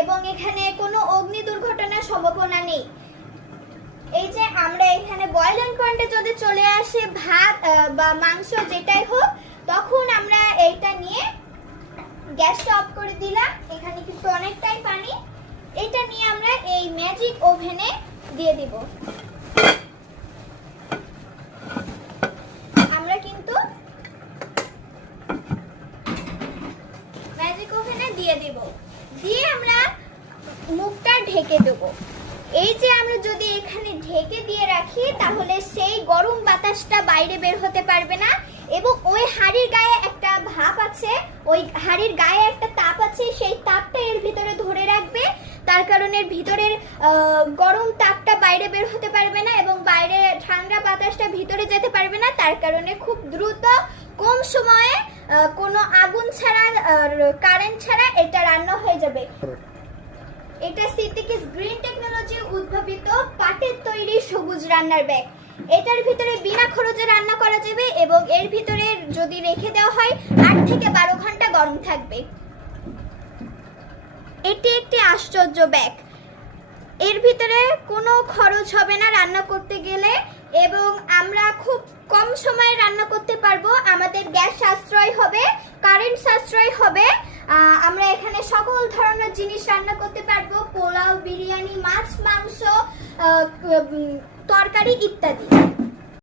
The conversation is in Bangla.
এবং এখানে কোনো অগ্নি দুর্ঘটনার সম্ভাবনা নেই। এই যে আমরা এখানে বয়লিং পয়েন্টে যদি চলে আসে, ভাত বা মাংস যেটাই হোক, তখন আমরা এইটা নিয়ে গ্যাসটা অফ করে দিলাম। এখানে কিন্তু অনেকটাই পানি। এটা নিয়ে আমরা এই ম্যাজিক ওভেনে দিয়ে দিব। আমরা কিন্তু ম্যাজিক ওভেনে দিয়ে দিব। দিয়ে মুখটা ঢেকে দেবো। এই যে আমরা যদি এখানে ঢেকে দিয়ে রাখি, তাহলে সেই গরম বাতাসটা বাইরে বের হতে পারবে না এবং ওই হাড়ির গায়ে একটা ভাপ আছে, ওই হাড়ির গায়ে একটা তাপ আছে, সেই তাপটা এর ভিতরে ধরে রাখবে। তার কারণে ভিতরের গরম তাপটা বাইরে বের হতে পারবে না এবং বাইরে ঠান্ডা বাতাসটা ভিতরে যেতে পারবে না। তার কারণে খুব দ্রুত, কম সময়ে কোনো আগুন ছাড়া কারেন্ট ছাড়া এটা রান্না হয়ে যাবে। এটা সিদ্দিকিস গ্রিন টেকনোলজি উদ্ভাবিত পাটের তৈরি সবুজ রান্নার ব্যাগ। এটার ভিতরে বিনা খরচে রান্না করা যাবে এবং এর ভিতরে যদি রেখে দেওয়া হয়, আট থেকে বারো ঘণ্টা গরম থাকবে। এটি একটি আশ্চর্য ব্যাগ। এর ভিতরে কোনো খরচ হবে না রান্না করতে গেলে এবং আমরা খুব কম সময়ে রান্না করতে পারব। আমাদের গ্যাস সাশ্রয় হবে, কারেন্ট সাশ্রয় হবে। আমরা এখানে সকল ধরনের জিনিস রান্না করতে পারব মাছ মাংস তরকারি ইত্যাদি।